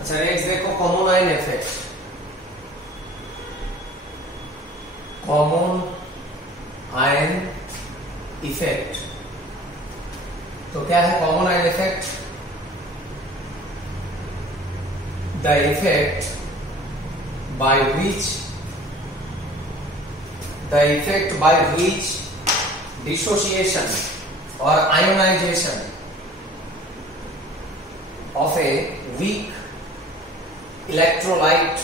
अच्छा नेक्स्ट देखो common ion effect. Common ion effect तो क्या है common ion effect? The effect by which dissociation or ionization of a weak electrolyte,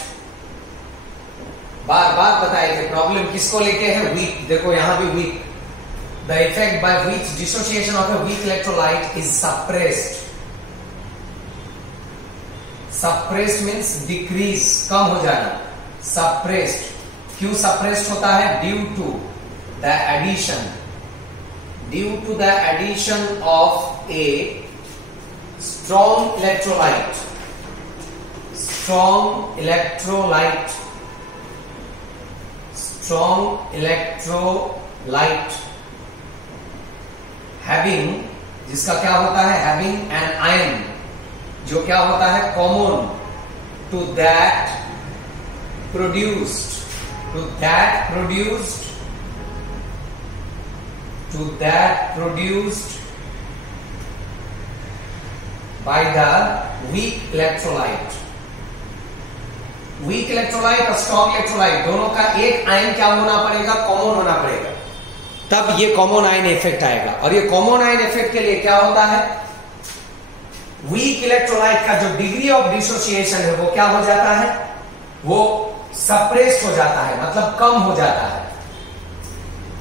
बार बार बताए थे प्रॉब्लम किसको लेके है? वीक। देखो यहां भी weak. The effect by which dissociation of a weak electrolyte is suppressed. suppressed means decrease, कम हो जाना। suppressed क्यों suppressed होता है? due to the addition of a strong electrolyte having, जिसका क्या होता है? having an ion, जो क्या होता है? common to that produced by the weak electrolyte। Weak electrolyte और स्ट्रॉन्ग इलेक्ट्रोलाइट दोनों का एक आयन क्या होना पड़ेगा? कॉमन होना पड़ेगा, तब ये कॉमन आयन इफेक्ट आएगा। और ये कॉमन आयन इफेक्ट के लिए क्या होता है? वीक इलेक्ट्रोलाइट का जो डिग्री ऑफ डिसोसिएशन है वो क्या हो जाता है? वो सप्रेस्ड हो जाता है, मतलब कम हो जाता है।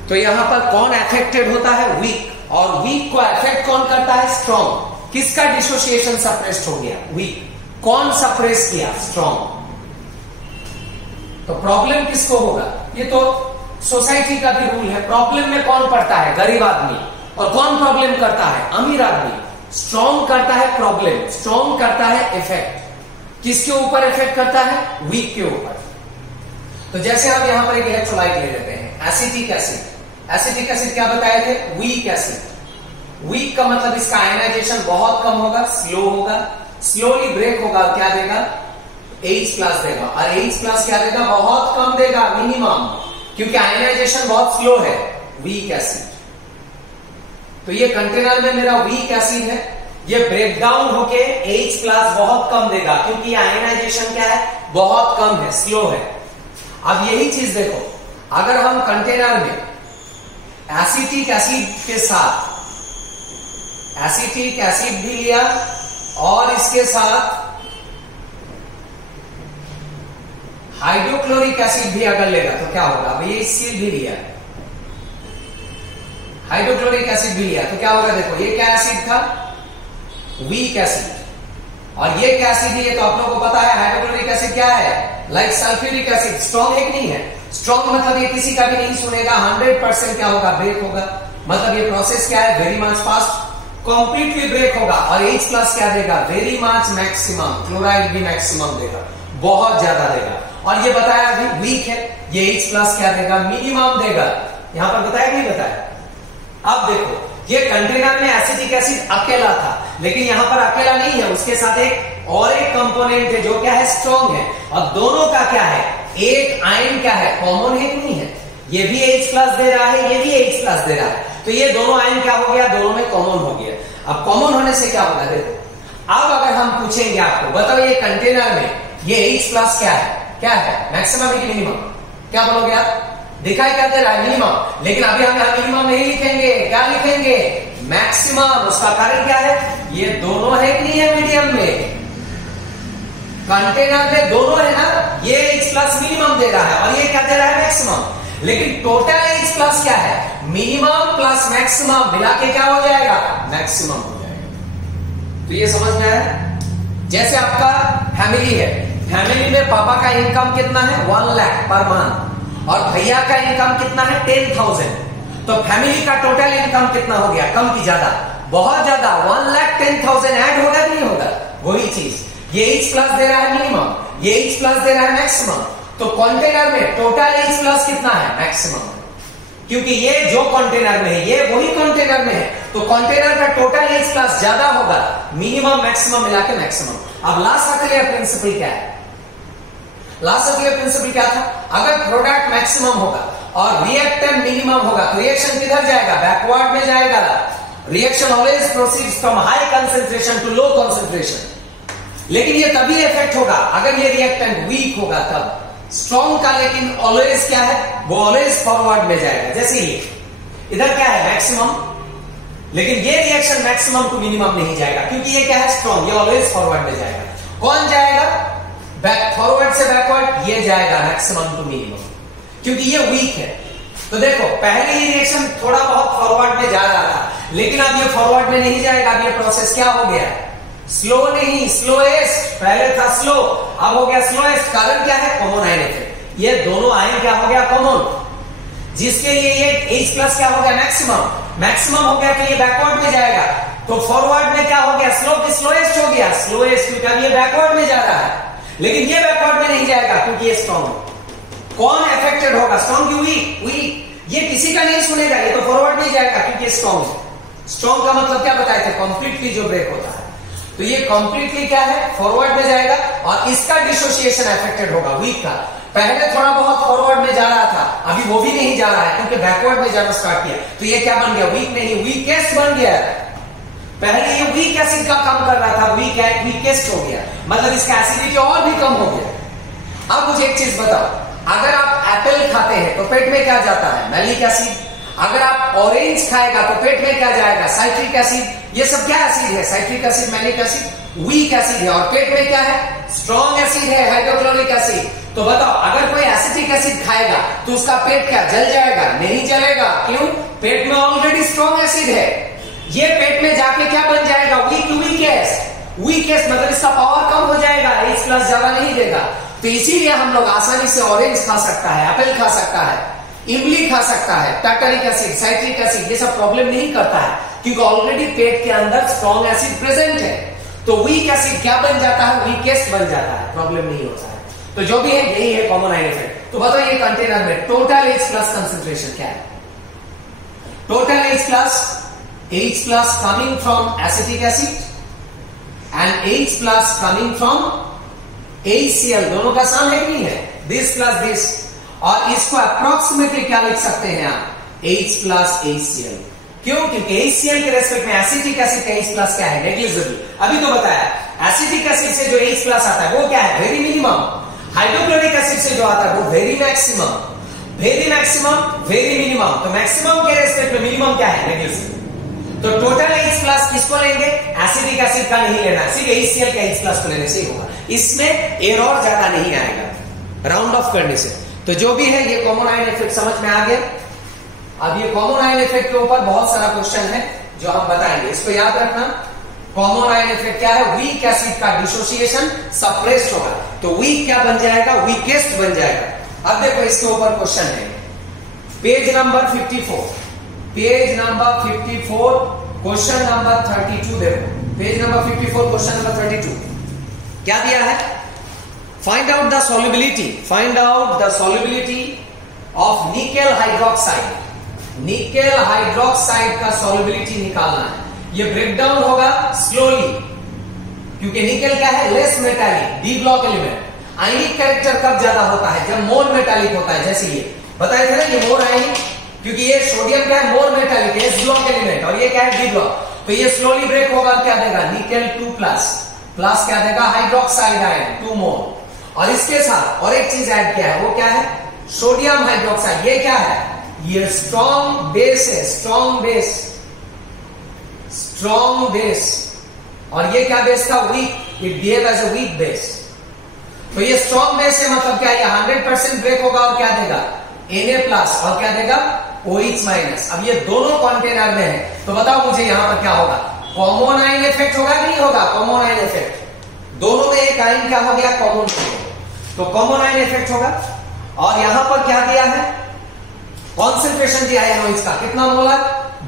तो यहां पर कौन अफेक्टेड होता है? वीक। और वीक को अफेक्ट कौन करता है? स्ट्रॉन्ग। किसका डिसोसिएशन सप्रेस्ड हो गया? वीक। कौन सप्रेस किया? स्ट्रॉन्ग। तो प्रॉब्लम किसको होगा? ये तो सोसाइटी का भी रूल है। प्रॉब्लम में कौन पड़ता है? गरीब आदमी। और कौन प्रॉब्लम करता है? अमीर आदमी। स्ट्रॉन्ग करता है प्रॉब्लम, स्ट्रॉन्ग करता है इफेक्ट। किसके ऊपर इफेक्ट करता है? वीक के ऊपर। तो जैसे आप यहां पर एक इलेक्ट्रोलाइट ले लेते हैं, एसिटिक एसिड। एसिटिक एसिड क्या बताए थे? Weak acid. वीक का मतलब इसका आयनाइजेशन बहुत कम होगा, स्लो होगा, स्लोली ब्रेक होगा। क्या देगा? H+ देगा। और H+ क्या देगा? बहुत कम देगा, मिनिमम, क्योंकि आयनाइजेशन बहुत स्लो है। Weak acid. तो ये कंटेनर में मेरा वीक एसिड है, ये ब्रेक डाउन होके H+ बहुत कम देगा, क्योंकि आयनाइजेशन क्या है? बहुत कम है, स्लो है। अब यही चीज देखो, अगर हम कंटेनर में एसिटिक एसिड के साथ एसिटिक एसिड भी लिया और इसके साथ हाइड्रोक्लोरिक एसिड भी अगर लेगा तो क्या होगा? अब ये सील भी लिया, हाइड्रोक्लोरिक एसिड भी लिया तो क्या होगा? देखो ये क्या एसिड था? Weak acid. और ये क्या एसिड है? ये तो आप लोगों को पता है। हाइड्रोक्लोरिक एसिड क्या है? Like sulphuric acid. स्ट्रॉन्ग है कि नहीं है? स्ट्रॉन्ग मतलब ये किसी का भी नहीं सुनेगा, 100% क्या होगा? ब्रेक होगा। मतलब ये प्रोसेस क्या है? Very much fast, completely break होगा। और H+ क्या देगा? Very much maximum. क्लोराइड भी मैक्सिमम देगा, बहुत ज्यादा देगा। और ये बताया अभी वीक है, ये H+ क्या देगा? मिनिमम देगा। यहां पर बताया कि नहीं बताया? अब देखो, ये कंटेनर में एसिटिक एसिड अकेला था, लेकिन यहां पर अकेला नहीं है, उसके साथ एक कंपोनेंट है जो क्या है? स्ट्रॉन्ग है। और दोनों का क्या है? एक आयन क्या है? कॉमन है कि नहीं है? ये भी H+ दे रहा है, ये भी H+ दे रहा है। तो ये दोनों आयन क्या हो गया? दोनों में कॉमन हो गया। अब कॉमन होने से क्या होगा? देखो, अब अगर हम पूछेंगे आपको, बताओ ये कंटेनर में ये H+ क्या है? क्या है? मैक्सिमम है कि मिनिमम? क्या बोलोगे आप? दिखाई क्या दे रहा है? मिनिमम। लेकिन अभी हम यहां मिनिमम नहीं लिखेंगे, क्या लिखेंगे? मैक्सिमम। उसका कारण क्या है? ये दोनों है कि नहीं है? मीडियम में कंटेनर में दोनों है ना। ये H+ मिनिमम दे रहा है और ये क्या दे रहा है? मैक्सिमम। लेकिन टोटल H+ क्या है? मिनिमम प्लस मैक्सिमम मिला के क्या हो जाएगा? मैक्सिमम हो जाएगा। तो ये समझ में आया? जैसे आपका फैमिली है, फैमिली में पापा का इनकम कितना है? 1 लाख पर मंथ, और भैया का इनकम कितना है? 10,000। तो फैमिली का टोटल इनकम कितना हो गया? कम की ज्यादा? बहुत ज्यादा। 1,10,000 ऐड होगा कि नहीं होगा? वही चीज, ये H+ दे रहा है मिनिमम, ये H+ दे रहा है मैक्सिमम। तो कंटेनर में टोटल H+ कितना है? मैक्सिमम। क्योंकि ये जो कंटेनर में है ये वही कंटेनर में है, तो कंटेनर का टोटल एच क्लास ज्यादा होगा, मिनिमम मैक्सिमम मिला के मैक्सिमम। अब लास्ट अकेले प्रिंसिपल क्या है? लास्ट अकेले प्रिंसिपल क्या था? अगर प्रोडक्ट मैक्सिमम होगा और रिएक्टेंट मिनिमम होगा तो रिएक्शन किधर जाएगा? बैकवर्ड में जाएगा। Reaction always proceeds from high concentration to low concentration. लेकिन ये तभी इफेक्ट होगा अगर ये रिएक्टेंट वीक होगा तब। स्ट्रॉन्ग का लेकिन ऑलवेज क्या है? वो ऑलवेज फॉरवर्ड में जाएगा। जैसे ये इधर क्या है? मैक्सिमम, लेकिन ये रिएक्शन मैक्सिमम टू मिनिमम नहीं जाएगा क्योंकि ये क्या है? स्ट्रॉन्ग, ये ऑलवेज फॉरवर्ड में जाएगा। कौन जाएगा? बैक, फॉरवर्ड से बैकवर्ड ये जाएगा मैक्सिमम टू मिनिमम, क्योंकि ये वीक है। तो देखो पहले ये रिएक्शन थोड़ा बहुत फॉरवर्ड में जा रहा था, लेकिन अब ये फॉरवर्ड में नहीं जाएगा। अब ये प्रोसेस क्या हो गया? स्लो नहीं, स्लोएस्ट। पहले था स्लो, अब हो गया स्लोएस्ट। कारण क्या है? Common ion effect. ये दोनों आयन क्या हो गया? कॉमन, जिसके लिए ये H प्लस क्या हो गया? मैक्सिमम। मैक्सिमम हो गया तो ये बैकवर्ड में जाएगा, तो फॉरवर्ड में क्या हो गया? स्लो की स्लोएस्ट हो गया, स्लोएस्ट, क्योंकि अब ये बैकवर्ड में जा रहा है। लेकिन ये बैकवर्ड में नहीं जाएगा क्योंकि ये स्ट्रॉन्ग। कौन अफेक्टेड होगा? स्ट्रॉन्ग की वीक? वीक। ये किसी का नहीं सुनेगा, ये तो फॉरवर्ड में जाएगा क्योंकि स्ट्रॉन्ग है। स्ट्रॉन्ग का मतलब क्या बताए थे? कंप्लीटली जो ब्रेक होता है, तो ये कंप्लीटली क्या है? फॉरवर्ड में जाएगा और इसका डिसोसिएशन अफेक्टेड होगा, वीक का। पहले थोड़ा बहुत फॉरवर्ड में जा रहा था, अभी वो भी नहीं जा रहा है क्योंकि बैकवर्ड में जाना स्टार्ट किया, तो ये क्या बन गया? वीक नहीं, वीकेस्ट बन गया। पहले ये वीक एसिड का काम कर रहा था, वीकेस्ट हो गया, मतलब इसका एसिडिटी और भी कम हो गया। अब मुझे एक चीज बताओ, अगर आप एप्पल खाते हैं तो पेट में क्या जाता है? Malic acid. अगर आप ऑरेंज खाएगा तो पेट में क्या जाएगा? Citric acid. ये सब क्या एसिड है? Citric acid, malic acid, weak acid है। और पेट में क्या है? स्ट्रॉन्ग एसिड है, हाइड्रोक्लोरिक एसिड। तो बताओ अगर कोई एसिटिक एसिड खाएगा तो उसका पेट क्या जल जाएगा? नहीं जलेगा। क्यों? पेट में ऑलरेडी स्ट्रॉन्ग एसिड है। ये पेट में जाके क्या बन जाएगा? Week to weakest. वीकेस्ट मतलब इसका पावर कम हो जाएगा, H प्लस ज्यादा नहीं देगा। तो इसीलिए हम लोग आसानी से ऑरेंज खा सकता है, एप्पल खा सकता है, इमली खा सकता है, टार्टरिक एसिड, साइट्रिक एसिड, ये सब प्रॉब्लम नहीं करता है क्योंकि ऑलरेडी पेट के अंदर स्ट्रॉन्ग एसिड प्रेजेंट है। तो वीक एसिड क्या बन जाता है? वीकेस्ट बन जाता है, प्रॉब्लम नहीं होता है। तो जो भी है यही है कॉमन आयन इफेक्ट। तो बताओ ये कंटेनर में टोटल H प्लस कंसेंट्रेशन क्या है? Total H plus coming from acetic acid and H plus coming from HCl, दोनों का सम है कि नहीं है? This plus this. और इसको अप्रोक्सीमेटली क्या लिख सकते हैं आप? H plus HCl। क्यों? क्योंकि HCl के रेस्पेक्ट में एसिटिक एसिड का H प्लस क्या है? नेग्लिजिबल। अभी तो बताया एसिटिक एसिड से जो H प्लस आता है वो क्या है? Very minimum. हाइड्रोक्लोरिक एसिड से जो आता है वो very maximum. Very maximum, very minimum. तो मैक्सिमम के रेस्पेक्ट में मिनिमम क्या है? नेग्लिजिबल। तो टोटल H प्लस किसको लेंगे? एसिटिक एसिड का नहीं लेना, सिर्फ HCl का H प्लस को लेने से ही होगा। इसमें एरर ज्यादा नहीं आएगा राउंड ऑफ करने से। तो जो भी है ये कॉमन आयन इफेक्ट समझ में आ गया। अब ये कॉमन आयन इफेक्ट के ऊपर बहुत सारा क्वेश्चन है जो हम बताएंगे, इसको याद रखना। कॉमन आयन इफेक्ट क्या है? वीक एसिड का डिसोसिएशन सप्रेस्ड होगा, तो वीक क्या बन जाएगा? वीकेस्ट बन जाएगा। अब देखो इसके ऊपर क्वेश्चन है, page number 54, page number 54 question number 32। देखो पेज नंबर 54 क्वेश्चन नंबर 32 क्या दिया है? Find out the solubility of nickel hydroxide. Nickel hydroxide का सॉल्युबिलिटी निकालना है। ये ब्रेकडाउन होगा स्लोली क्योंकि निकेल क्या है? Less metallic, D block element. आयनिक कैरेक्टर कब ज्यादा होता है? जब मोर मेटालिक होता है। जैसे ये बताए थे ना, ये मोर आयनिक, क्योंकि ये सोडियम क्या है? More metallic, S block element, और ये क्या है? D block. तो ये स्लोली ब्रेक होगा, क्या देगा? निकेल 2 प्लस, प्लस क्या देगा? हाइड्रोक्साइड आयन 2 मोर। और इसके साथ और एक चीज ऐड किया है, वो क्या है? Sodium hydroxide. ये क्या है? ये स्ट्रॉन्ग बेस है, स्ट्रॉन्ग बेस, स्ट्रॉन्ग बेस। और ये क्या बेस था? Weak, it behave as a weak base. तो ये स्ट्रॉन्ग बेस है, मतलब क्या? ये 100% ब्रेक होगा और क्या देगा? Na प्लस, और क्या देगा? OH minus. अब ये दोनों कंटेनर में है, तो बताओ मुझे यहां पर क्या होगा? कॉमन आयन इफेक्ट होगा कि नहीं होगा? कॉमन आयन इफेक्ट, दोनों में एक आयन क्या हो गया? कॉमन, तो कॉमन आयन इफेक्ट होगा। और यहां पर क्या दिया है? कॉन्सेंट्रेशन दिया है NOH का, कितना मोलर?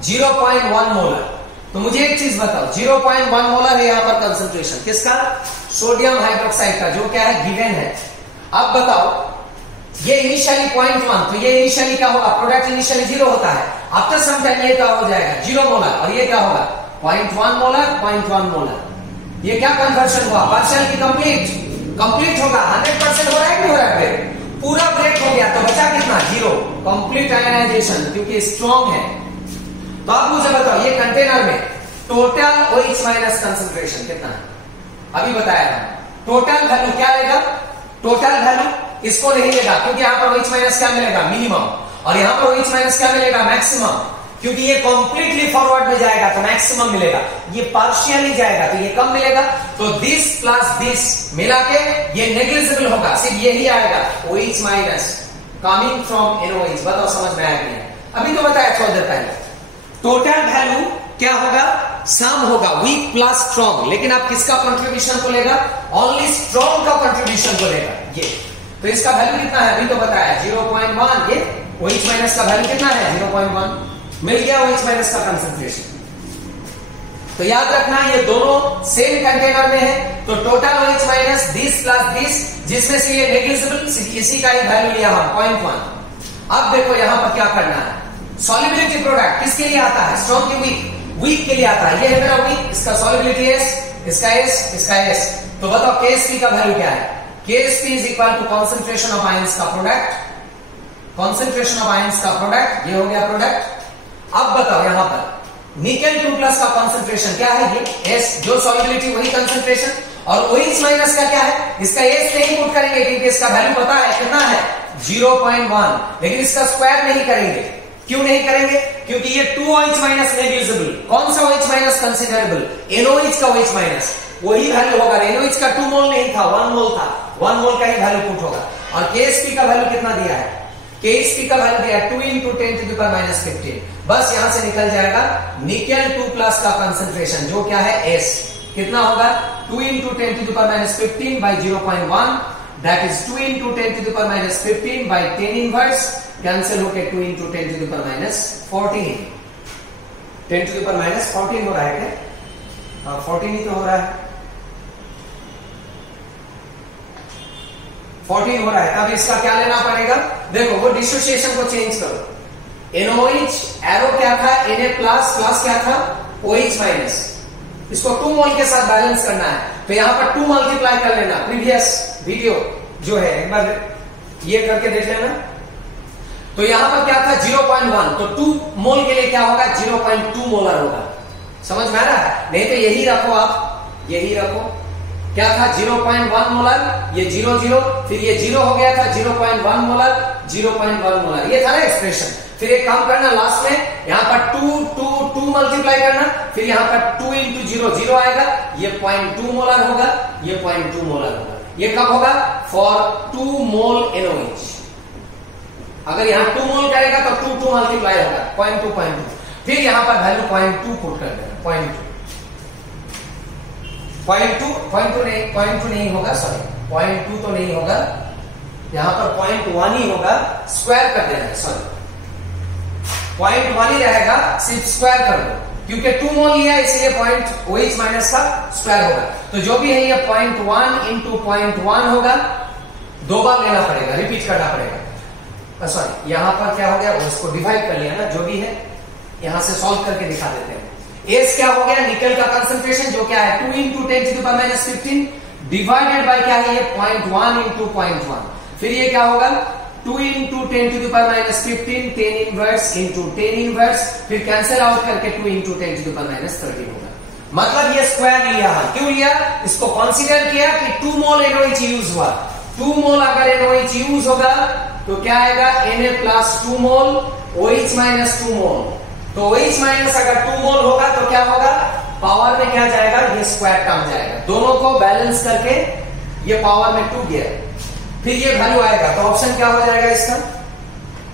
0.1 मोलर। तो मुझे एक चीज बताओ, 0.1 मोलर है यहां पर कंसेंट्रेशन, किसका? सोडियम हाइड्रोक्साइड का, जो क्या है? गिवन है। अब बताओ ये इनिशियली 0.1, तो ये इनिशियली क्या होगा, प्रोडक्ट इनिशियली 0 होता है, आफ्टर सम टाइम ये क्या हो जाएगा 0 मोलर, और ये क्या होगा 0.1 मोलर 0.1 मोलर। ये क्या कन्वर्शन हुआ, पार्शियल की कंप्लीट होगा, 100% हो रहा है कि हो रहा है, फिर पूरा ब्रेक हो गया, तो बचा कितना 0, कंप्लीट आयनाइजेशन, क्योंकि स्ट्रॉन्ग है। तो आप मुझे बताओ ये कंटेनर में टोटल OH माइनस कंसंट्रेशन कितना है, अभी बताया था। टोटल वैल्यू क्या लेगा, टोटल वैल्यू इसको नहीं लेगा, क्योंकि यहां पर OH माइनस क्या मिलेगा मिनिमम, और यहां पर OH माइनस क्या मिलेगा मैक्सिमम, क्योंकि ये कंप्लीटली फॉरवर्ड में जाएगा तो मैक्सिमम मिलेगा, ये पार्शियली जाएगा तो ये कम मिलेगा। तो दिस प्लस दिस मिला के ये नेग्लिजिबल होगा, सिर्फ यही आएगा OH minus coming from NOH। बताओ समझ में आया कि नहीं, अभी तो बताया थोड़ी देर पहले। टोटल वैल्यू क्या होगा, सम होगा वीक प्लस स्ट्रॉन्ग, लेकिन आप किसका कंट्रीब्यूशन को लेगा, ओनली स्ट्रॉन्ग का कंट्रीब्यूशन को लेगा ये। तो इसका वैल्यू कितना है अभी तो बताया 0.1, ये OH माइनस का वैल्यू कितना है 0.1, मिल गया OH माइनस का कंसंट्रेशन। तो याद रखना ये दोनों सेम कंटेनर में है, तो total OH minus this plus this, जिसमें से ये नेग्लिजिबल इसी का ही वैल्यू लिया हम 0.1। अब देखो यहां पर क्या करना है, सॉल्युबिलिटी प्रोडक्ट किसके लिए आता है, स्ट्रॉन्ग की वीक के लिए आता है। ये है मेरा वीक, इसका सॉल्युबिलिटी S, इसका S, इसका S। तो बताओ KSP का वैल्यू क्या है, KSP is equal to concentration of ions का प्रोडक्ट, कॉन्सेंट्रेशन ऑफ आयंस का प्रोडक्ट, ये हो गया प्रोडक्ट। अब बताओ यहां पर निकेल 2 प्लस का कॉन्सेंट्रेशन क्या है, ये S, जो सॉल्युबिलिटी वही कंसेंट्रेशन, और OH माइनस का क्या है, इसका S नहीं पुट करेंगे क्योंकि इसका वैल्यू पता है कितना है 0.1, लेकिन इसका स्क्वायर नहीं करेंगे। क्यों नहीं करेंगे, क्योंकि ये 2OH माइनस नेग्लिजिबल, कौन सा OH माइनस कंसिडरेबल, NOH का OH माइनस, वही वैल्यू होगा। NOH का 2 मोल नहीं था 1 मोल था, 1 मोल का ही वैल्यू पुट होगा। और KSP का वैल्यू कितना दिया है, KSP का वैल्यू दिया है 2 × 10⁻⁻15। बस यहां से निकल जाएगा निकेल 2 प्लस का कंसंट्रेशन जो क्या है S, कितना होगा 2 × 10⁻15 by 0.1, that is 2 × 10⁻15 by 10 inverse, cancel होके 2 × 10⁻14, 10⁻14 हो रहा है क्या, 14 ही तो हो रहा है, 14 हो रहा है। अब इसका क्या लेना पड़ेगा, देखो वो डिसोसिएशन को चेंज करो, NOH एरो क्या था Na प्लस, प्लस क्या था OH माइनस, इसको 2 मोल के साथ बैलेंस करना है, तो यहां पर 2 मल्टीप्लाई कर लेना, प्रीवियस वीडियो जो है एक बार ये करके देख लेना। तो यहां पर क्या था 0.1, तो 2 मोल के लिए क्या होगा 0.2 मोलर होगा, समझ में आ रहा है, नहीं तो यही रखो आप, यही रखो, क्या था 0.1 मोलर, ये 0 फिर ये 0 हो गया था 0.1 मोलर 0.1 मोलर, ये था ना एक्सप्रेशन। फिर एक काम करना लास्ट में यहां पर 2 मल्टीप्लाई करना, फिर यहां पर 2 × 0 0 आएगा, ये 0.2 मोलर होगा, ये 0.2 मोलर होगा। ये कब होगा, फॉर 2 मोल NOH, अगर यहां 2 मोल करेगा तो 2 मल्टीप्लाई होगा 0.2, फिर यहां पर वैल्यू 0.2 पुट कर देना, 0.2 नहीं होगा, सॉरी 0.2 तो नहीं होगा, यहां पर 0.1 ही होगा, स्क्वायर कर देना, सॉरी 0.1 ही रहेगा, सिर्फ स्क्वायर कर दो, क्योंकि 2 मोल लिया इसलिए OH माइनस का स्क्वायर होगा। तो जो भी है ये 0.1 × 0.1 होगा, 2 बार लेना पड़ेगा, रिपीट करना पड़ेगा, सॉरी यहां पर क्या हो गया, उसको डिवाइड कर लिया ना, जो भी है यहां से सॉल्व करके दिखा देते हैं। एस क्या हो गया, निकेल का कंसंट्रेशन जो क्या है 2 × 10⁻15 डिवाइडेड बाय क्या है ये 0.1 × 0.1, फिर ये क्या होगा 2 × 10⁻15 10 इनवर्स × 10 इनवर्स, फिर कैंसिल आउट करके 2 × 10⁻13 होगा। मतलब ये स्क्वायर लिया है, क्यों लिया, इसको कंसीडर किया कि 2 मोल NOH यूज हुआ, 2 मोल अगर NOH यूज होगा तो क्या आएगा Na प्लस 2 मोल OH माइनस 2 मोल, तो OH माइनस अगर 2 मोल होगा तो क्या होगा, पावर में क्या जाएगा, ये स्क्वायर टर्म जाएगा, दोनों को बैलेंस करके ये पावर में 2 गया, फिर ये वैल्यू आएगा, तो ऑप्शन क्या हो जाएगा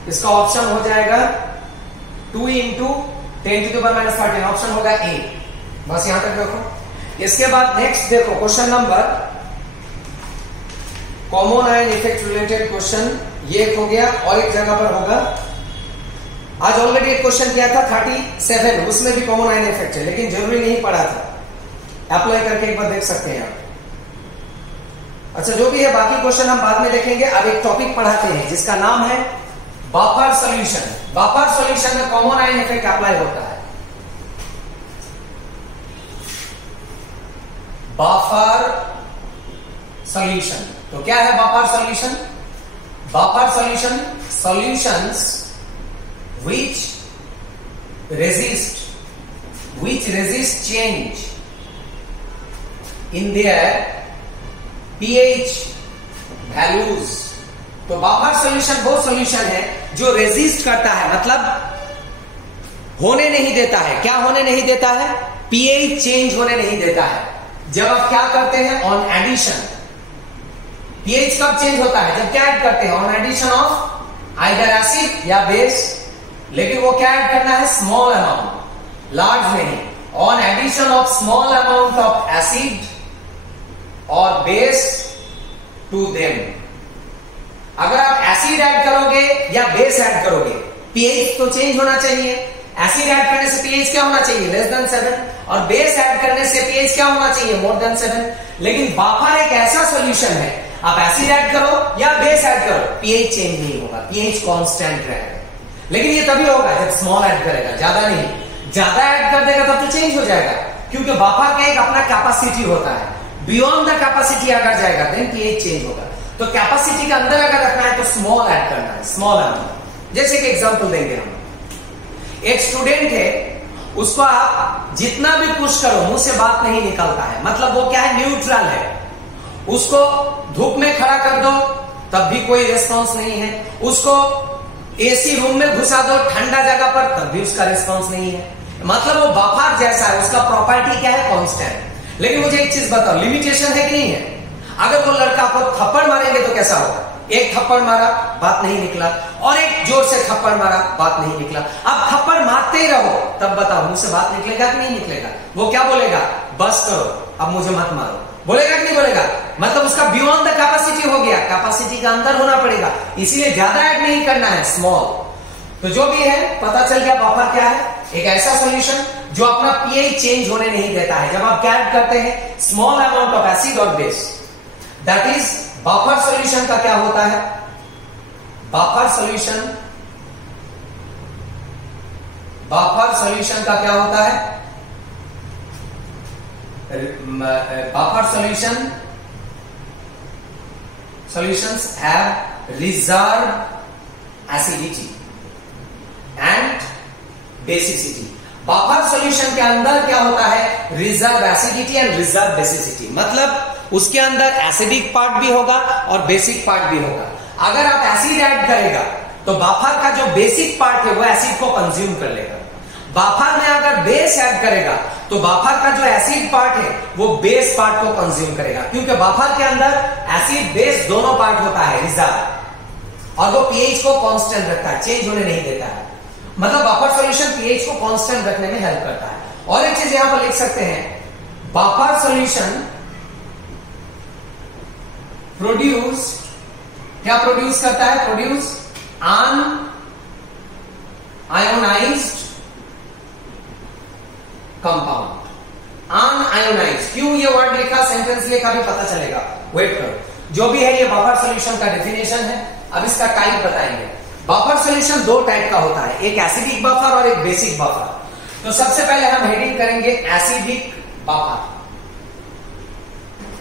इसका ऑप्शन हो जाएगा 2 × 10⁻13, ऑप्शन होगा A। बस यहां तक देखो। इसके बाद नेक्स्ट देखो question number, common ion effect related question, ये हो गया, और एक जगह पर होगा, आज ऑलरेडी एक क्वेश्चन किया था 37, उसमें भी कॉमन आयन इफेक्ट है, लेकिन जरूरी नहीं पड़ा था, अप्लाई करके एक बार देख सकते हैं आप। अच्छा, जो भी है बाकी क्वेश्चन हम बाद में देखेंगे। अब एक टॉपिक पढ़ाते हैं जिसका नाम है बफर सॉल्यूशन। बफर सॉल्यूशन में कॉमन आयन इफेक्ट अप्लाई होता है। बफर सॉल्यूशन, तो क्या है buffer solution? Buffer solution, solutions which resist change in their pH values। तो बफर सॉल्यूशन वो सॉल्यूशन है जो रेजिस्ट करता है, मतलब होने नहीं देता है। क्या होने नहीं देता है? पीएच चेंज होने नहीं देता है। जब आप क्या करते हैं? On addition. पीएच कब चेंज होता है? जब क्या ऐड करते हैं? On addition of either acid या बेस। लेकिन वो क्या ऐड करना है? स्मॉल अमाउंट, लार्ज नहीं। On addition of small amount of acid और बेस टू देम। अगर आप एसिड ऐड करोगे या बेस ऐड करोगे, पीएच तो चेंज होना चाहिए। एसिड ऐड करने से पीएच क्या होना चाहिए? Less than 7। और बेस ऐड करने से पीएच क्या होना चाहिए? More than 7। लेकिन बफर एक ऐसा सॉल्यूशन है, आप एसिड ऐड करो या बेस ऐड करो, पीएच चेंज नहीं होगा, पीएच कांस्टेंट रहेगा। लेकिन ये तभी होगा जब स्मॉल ऐड करेगा, ज्यादा नहीं। ज्यादा ऐड कर देगा तब तो चेंज हो जाएगा, क्योंकि बफर का एक अपना कैपेसिटी होता है। बियॉन्ड द कैपेसिटी अगर जाएगा देन पीएच चेंज होगा। तो कैपेसिटी के अंदर अगर रखना है तो स्मॉल ऐड करना है, स्मॉल अमाउंट। जैसे कि एग्जांपल देंगे हम, एक स्टूडेंट है, उसको आप जितना भी पुश करो मुंह से बात नहीं निकलता है, मतलब वो क्या है? न्यूट्रल है। उसको धूप में खड़ा कर दो तब भी कोई रिस्पॉन्स नहीं है, उसको एसी रूम में घुसा दो ठंडा जगह पर तब भी उसका रिस्पॉन्स नहीं है। मतलब वो बफर जैसा है, उसका प्रॉपर्टी क्या है? कांस्टेंट। लेकिन मुझे एक चीज बताओ, लिमिटेशन है कि नहीं है? अगर वो लड़का को थप्पड़ मारेंगे तो कैसा होगा? एक थप्पड़ मारा, बात नहीं निकला, और एक जोर से थप्पड़ मारा, बात नहीं निकला। अब थप्पड़ मारते ही रहो, तब बताओ मुंह से बात निकलेगा कि नहीं निकलेगा? वो क्या बोलेगा? बस करो, अब मुझे मत मारो। बोलेगा कि नहीं बोलेगा? मतलब उसका बियॉन्ड द कैपेसिटी हो गया, कैपेसिटी के अंदर होना पड़ेगा, इसीलिए ज्यादा ऐड नहीं करना है, स्मॉल। तो जो भी है पता चल गया बफर क्या है? एक ऐसा सॉल्यूशन जो अपना पीएच चेंज होने नहीं देता है। जब आप क्या ऐड करते हैं? स्मॉल अमाउंट ऑफ एसिड और base, that is buffer solution का क्या होता है? बफर सॉल्यूशन का क्या होता है? Buffer solutions have reserved acidity and basicity। Buffer solution के अंदर क्या होता है? Reserve acidity and reserve basicity, मतलब उसके अंदर एसिडिक पार्ट भी होगा और बेसिक पार्ट भी होगा। अगर आप एसिड ऐड करेगा तो बफर का जो बेसिक पार्ट है वो एसिड को कंज्यूम कर लेगा। बफर में अगर बेस ऐड करेगा तो बफर का जो एसिड पार्ट है वो बेस पार्ट को कंज्यूम करेगा, क्योंकि बफर के अंदर एसिड बेस दोनों पार्ट होता है रिजर्व, और वो पीएच को कांस्टेंट रखता है, चेंज होने नहीं देता है। मतलब बफर सॉल्यूशन पीएच को कांस्टेंट रखने में हेल्प करता है। और एक चीज यहां पर लिख सकते हैं, बफर सॉल्यूशन प्रोड्यूस, क्या प्रोड्यूस करता है? Produce unionised compound. अनआयोनाइज्ड, क्यों ये वर्ड लिखा, सेंटेंस लिखा भी पता चलेगा, वेट करो। जो भी है ये बफर सॉल्यूशन का डेफिनेशन है। अब इसका टाइप बताएंगे। बफर सॉल्यूशन दो टाइप का होता है, एक एसिडिक बफर और एक बेसिक बफर। तो सबसे पहले हम हेडिंग करेंगे एसिडिक बफर।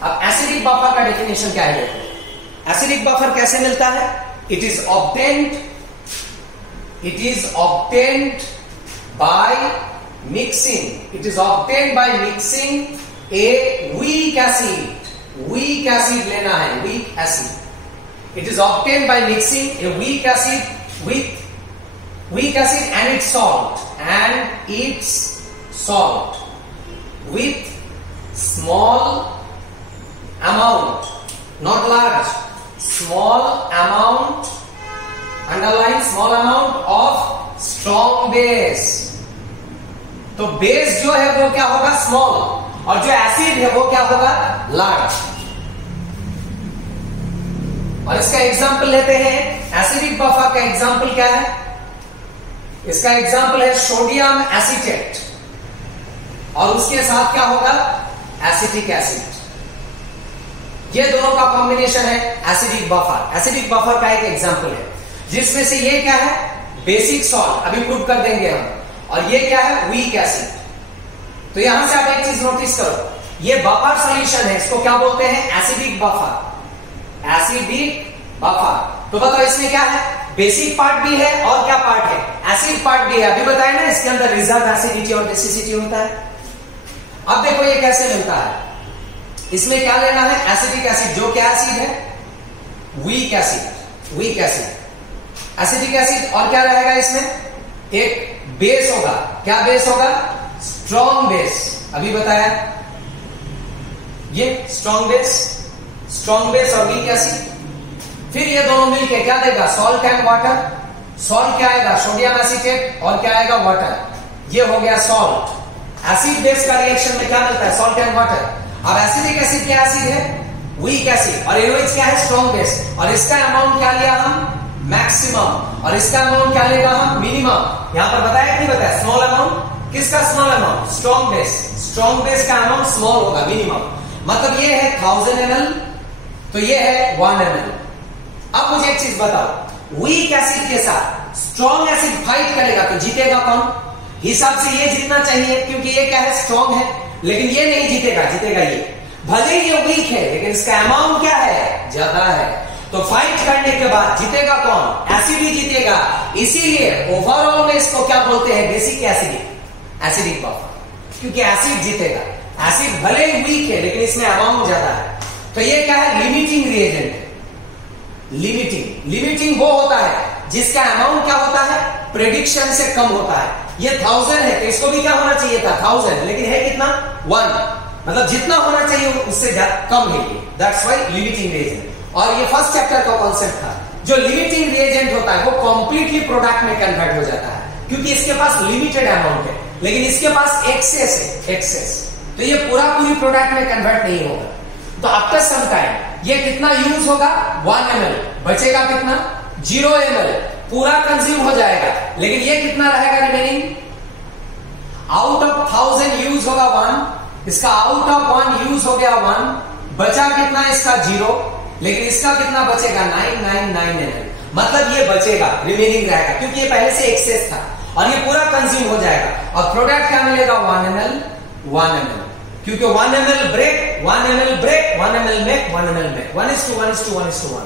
अब एसिडिक बफर का डेफिनेशन क्या है? देखो, एसिडिक बफर कैसे मिलता है? It is obtained by mixing. It is obtained by mixing a weak acid. Weak acid लेना है, weak acid. It is obtained by mixing a weak acid and its salt with small amount, not large, small amount, underline small amount of strong base। तो base जो है वो क्या होगा? Small, और जो एसिड है वो क्या होगा? लार्ज। और इसका एग्जाम्पल लेते हैं, एसिडिक बफर का एग्जाम्पल क्या है? इसका एग्जाम्पल है सोडियम एसीटेट, और उसके साथ क्या होगा? Acetic acid. ये दोनों का कॉम्बिनेशन है एसिडिक बफर। एसिडिक बफर का एक एग्जांपल है, जिसमें से ये क्या है, बेसिक सॉल्ट, अभी प्रूव कर देंगे हम, और ये क्या है, वीक एसिड। तो यहां से आप एक चीज नोटिस करो, ये बफर सॉल्यूशन है, इसको क्या बोलते हैं, एसिडिक बफर। Acidic buffer. तो बताओ इसमें क्या है, बेसिक पार्ट भी है और क्या पार्ट है, एसिड पार्ट भी है। अभी बताया ना, इसके अंदर रिजर्व एसिडिटी और बेसिसिटी होता है। अब देखो ये कैसे मिलता है, इसमें क्या लेना है, एसिडिक एसिड, जो क्या एसिड है, weak acid. Weak acid, acidic acid, और क्या रहेगा इसमें, एक बेस होगा। क्या बेस होगा, स्ट्रॉन्ग बेस। अभी बताया ये स्ट्रॉन्ग बेस, स्ट्रॉन्ग बेस और वीक एसिड। फिर ये दोनों मिलके क्या देगा, सॉल्ट एंड वाटर। सॉल्ट क्या आएगा, सोडियम एसीटेट, और क्या आएगा, वाटर। ये हो गया सॉल्ट। एसिड बेस का रिएक्शन में क्या मिलता है, सॉल्ट एंड वाटर। अब एसिडिक एसिड क्या एसिड है, वीक एसिड, और एनओएच क्या है, स्ट्रॉन्ग बेस। और इसका अमाउंट क्या लिया हम, मैक्सिमम, और इसका अमाउंट क्या लेगा हम, मिनिमम। यहां पर बताया कि नहीं बताया, स्मॉल अमाउंट। किसका small amount, strong base. Strong base का अमाउंट स्मॉल होगा, मिनिमम। मतलब ये है 1000 ml, तो ये है 1 ml। अब मुझे एक चीज बताओ, वीक एसिड के साथ स्ट्रॉन्ग एसिड फाइट करेगा तो जीतेगा कौन, हिसाब से ये जीतना चाहिए, क्योंकि ये क्या है, स्ट्रॉन्ग है। लेकिन ये नहीं जीतेगा, जीतेगा ये। भले ये वीक है लेकिन इसका अमाउंट क्या है, ज्यादा है। तो फाइट करने के बाद जीतेगा कौन, एसिड ही जीतेगा। इसीलिए ओवरऑल में इसको क्या बोलते हैं, बेसिक एसिडिक, एसिडिक बफर, क्योंकि एसिड जीतेगा। एसिड भले ही वीक है लेकिन इसमें अमाउंट ज्यादा है। तो ये क्या है, लिमिटिंग रिएजेंट है। लिमिटिंग, लिमिटिंग वो होता है जिसका अमाउंट क्या होता है, प्रेडिक्शन से कम होता है। ये 1000 है तो इसको भी क्या होना चाहिए था, 1000, लेकिन है कितना, 1। मतलब जितना होना चाहिए उससे कम है ये, दैट्स व्हाई लिमिटिंग रिएजेंट। और ये फर्स्ट चैप्टर का कॉन्सेप्ट था। जो लिमिटिंग रिएजेंट होता है वो कंप्लीटली प्रोडक्ट में कन्वर्ट हो जाता है, क्योंकि इसके पास लिमिटेड अमाउंट है, लेकिन इसके पास एक्सेस है, एक्सेस। तो ये पूरी प्रोडक्ट में कन्वर्ट नहीं होगा। तो आफ्टर सम टाइम ये कितना यूज होगा, 1 ml, बचेगा कितना, 0 ml, पूरा कंज्यूम हो जाएगा। लेकिन ये कितना रहेगा रिमेनिंग, आउट ऑफ 1000 यूज होगा 1, इसका आउट ऑफ 1 यूज हो गया 1, बचा कितना इसका 0, लेकिन इसका कितना बचेगा, 999 ml। मतलब ये बचेगा, रिमेनिंग रहेगा, क्योंकि ये पहले से एक्सेस था और ये पूरा कंज्यूम हो जाएगा। और प्रोडक्ट क्या मिलेगा, 1 ml, 1 ml, क्योंकि 1 ml break, 1 ml break, 1 ml make, 1 ml make, 1:1:1:1।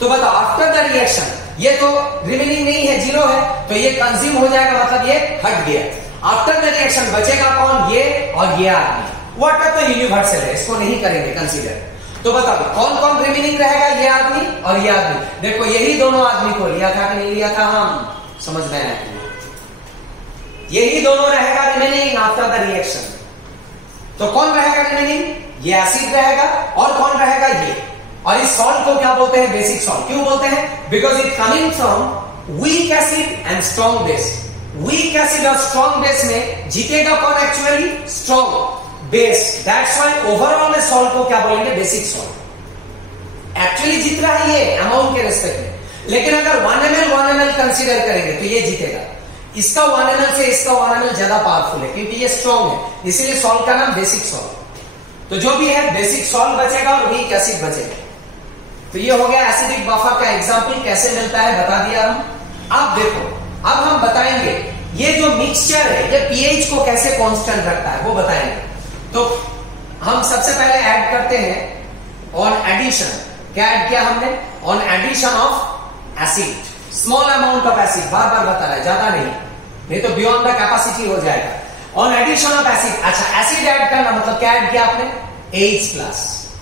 तो बताओ आफ्टर द रिएक्शन ये तो रिमेनिंग नहीं है, 0 है, तो ये कंज्यूम हो जाएगा, मतलब ये हट गया। आफ्टर द रिएक्शन बचेगा कौन, ये और ये आदमी। वाटर तो यूनिवर्सल है, इसको नहीं करेंगे कंसीडर। तो बताओ कौन कौन रिमेनिंग रहेगा, ये आदमी और ये आदमी। देखो यही दोनों आदमी को लिया था कि नहीं लिया था, हम समझ में आया, यही दोनों रहेगा रिमेनिंग आफ्टर द रिएक्शन। तो कौन रहेगा रिमेनिंग, ये एसिड रहेगा, और कौन रहेगा, ये। और इस सॉल्ट को क्या बोलते हैं, बेसिक सॉल्ट। क्यों बोलते हैं, because it coming from weak acid and strong base. Weak acid और स्ट्रॉन्ग बेस में जीतेगा कौन, actually strong base. That's why overall में सॉल्ट को क्या बोलेंगे, बेसिक सॉल्ट। एक्चुअली जीत रहा है ये अमाउंट के रेस्पेक्ट में, लेकिन अगर 1 ml कंसीडर करेंगे तो ये जीतेगा। इसका 1 ml से इसका 1 ml ज्यादा पावरफुल है, क्योंकि ये स्ट्रॉन्ग है, इसीलिए सॉल्ट का नाम बेसिक सॉल्ट। तो जो भी है बेसिक सॉल्ट बचेगा और वीक एसिड बचेगा। तो ये हो गया एसिडिक बफर का एग्जांपल, कैसे मिलता है बता दिया हम। अब देखो, अब हम बताएंगे ये जो मिक्सचर है ये पीएच को कैसे कांस्टेंट रखता है वो बताएंगे। तो हम सबसे पहले ऐड करते हैं ऑन एडिशन। क्या ऐड किया हमने, on addition of acid, small amount of acid, बार बार बता रहा है, ज्यादा नहीं तो बियॉन्ड द कैपेसिटी हो जाएगा। ऑन एडिशन ऑफ एसिड, अच्छा एसिड ऐड करना मतलब क्या ऐड किया आपने, H+,